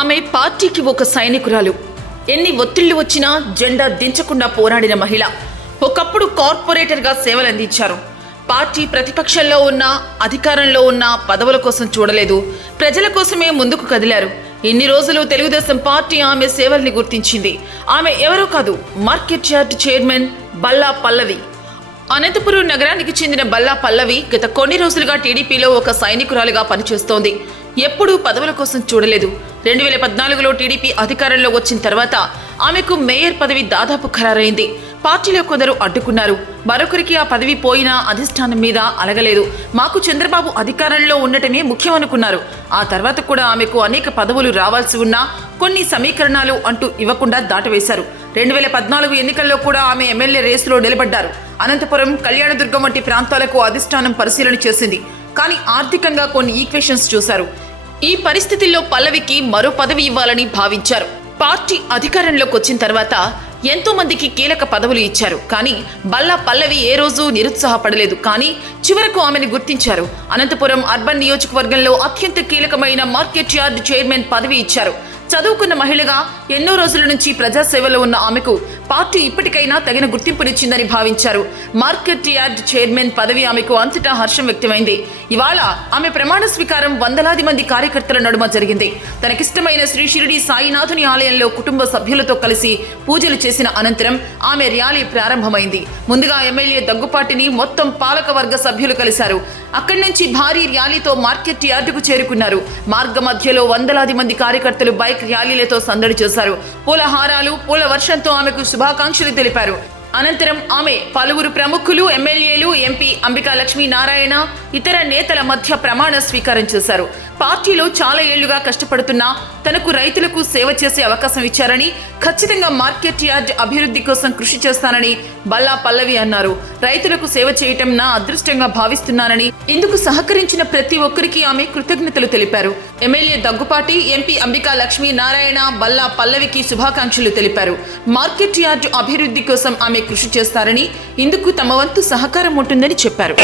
ఆమె పార్టీకి ఒక సైనికురాలు. ఎన్ని ఒత్తిళ్లు వచ్చినా జెండా దించకుండా పోరాడిన మహిళ. ఒకప్పుడు కార్పొరేటర్గా సేవలందించారు. పార్టీ ప్రతిపక్షంలో ఉన్నా అధికారంలో ఉన్నా పదవుల కోసం చూడలేదు, ప్రజల కోసమే ముందుకు కదిలారు. ఇన్ని రోజులు తెలుగుదేశం పార్టీ ఆమె సేవల్ని గుర్తించింది. ఆమె ఎవరో కాదు, మార్కెట్ యార్డ్ చైర్మన్ బల్లా పల్లవి. అనంతపురం నగరానికి చెందిన బల్లా పల్లవి గత కొన్ని రోజులుగా టీడీపీలో ఒక సైనికురాలిగా పనిచేస్తోంది. ఎప్పుడూ పదవుల కోసం చూడలేదు. 2014లో టీడీపీ అధికారంలో వచ్చిన తర్వాత ఆమెకు మేయర్ పదవి దాదాపు ఖరారైంది. పార్టీలో కొందరు అడ్డుకున్నారు. మరొకరికి ఆ పదవి పోయినా అధిష్టానం మీద అలగలేదు. మాకు చంద్రబాబు అధికారంలో ఉండటమే ముఖ్యమనుకున్నారు. ఆ తర్వాత కూడా ఆమెకు అనేక పదవులు రావాల్సి ఉన్నా కొన్ని సమీకరణాలు అంటూ ఇవ్వకుండా దాటవేశారు. 2014 ఎన్నికల్లో కూడా ఆమె ఎమ్మెల్యే రేసులో నిలబడ్డారు. అనంతపురం, కళ్యాణదుర్గం వంటి ప్రాంతాలకు అధిష్టానం పరిశీలన చేసింది. కానీ ఆర్థికంగా కొన్ని ఈక్వేషన్స్ చూశారు. ఈ పరిస్థితుల్లో పల్లవికి మరో పదవి ఇవ్వాలని భావించారు. పార్టీ అధికారంలోకి వచ్చిన తర్వాత ఎంతో మందికి కీలక పదవులు ఇచ్చారు. కానీ బల్లా పల్లవి ఏ రోజు నిరుత్సాహపడలేదు. కానీ చివరకు ఆమెను గుర్తించారు. అనంతపురం అర్బన్ నియోజకవర్గంలో అత్యంత కీలకమైన మార్కెట్ యార్డ్ చైర్మన్ పదవి ఇచ్చారు. చదువుకున్న మహిళగా ఎన్నో రోజుల నుంచి ప్రజాసేవలో ఉన్న ఆమెకు పార్టీ ఇప్పటికైనా తగిన గుర్తింపునిచ్చిందని భావించారు. మార్కెట్ యార్డ్ చైర్మన్ పదవి ఆమెకు అంతటా హర్షం వ్యక్తమైంది. ఇవాళ ఆమె ప్రమాణ స్వీకారం వందలాది మంది కార్యకర్తల నడుమ జరిగింది. తనకిష్టమైన శ్రీ షిరిడి సాయినాథుని ఆలయంలో కుటుంబ సభ్యులతో కలిసి పూజలు చేసిన అనంతరం ఆమె ర్యాలీ ప్రారంభమైంది. ముందుగా ఎమ్మెల్యే దగ్గుపాటిని మొత్తం పాలకవర్గ సభ్యులు కలిశారు. అక్కడి నుంచి భారీ ర్యాలీతో మార్కెట్ యార్డుకు చేరుకున్నారు. మార్గ మధ్యలో వందలాది మంది కార్యకర్తలు బైక్ ర్యాలీలతో సందడి చేశారు. పూలహారాలు, పూల వర్షంతో ఆమెకు శుభాకాంక్షలు తెలిపారు. అనంతరం ఆమె పలువురు ప్రముఖులు, ఎమ్మెల్యేలు, ఎంపీ అంబికా లక్ష్మీ నారాయణ, ఇతర నేతల మధ్య ప్రమాణ స్వీకారం చేశారు. పార్టీలో చాలా ఏళ్లుగా కష్టపడుతున్నా తనకు రైతులకు సేవ చేసే అవకాశం ఇచ్చారని, ఖచ్చితంగా మార్కెట్ యార్డ్ అభివృద్ధి కోసం కృషి చేస్తానని బల్లా పల్లవి అన్నారు. రైతులకు సేవ చేయటం నా అదృష్టంగా భావిస్తున్నానని, ఇందుకు సహకరించిన ప్రతి ఒక్కరికి ఆమె కృతజ్ఞతలు తెలిపారు. ఎమ్మెల్యే దగ్గుపాటి, ఎంపీ అంబికా లక్ష్మీ నారాయణ బల్లా పల్లవికి శుభాకాంక్షలు తెలిపారు. మార్కెట్ యార్డ్ అభివృద్ధి కోసం ఆమె కృషి చేస్తారని, ఇందుకు తమ వంతు సహకారం ఉంటుందని చెప్పారు.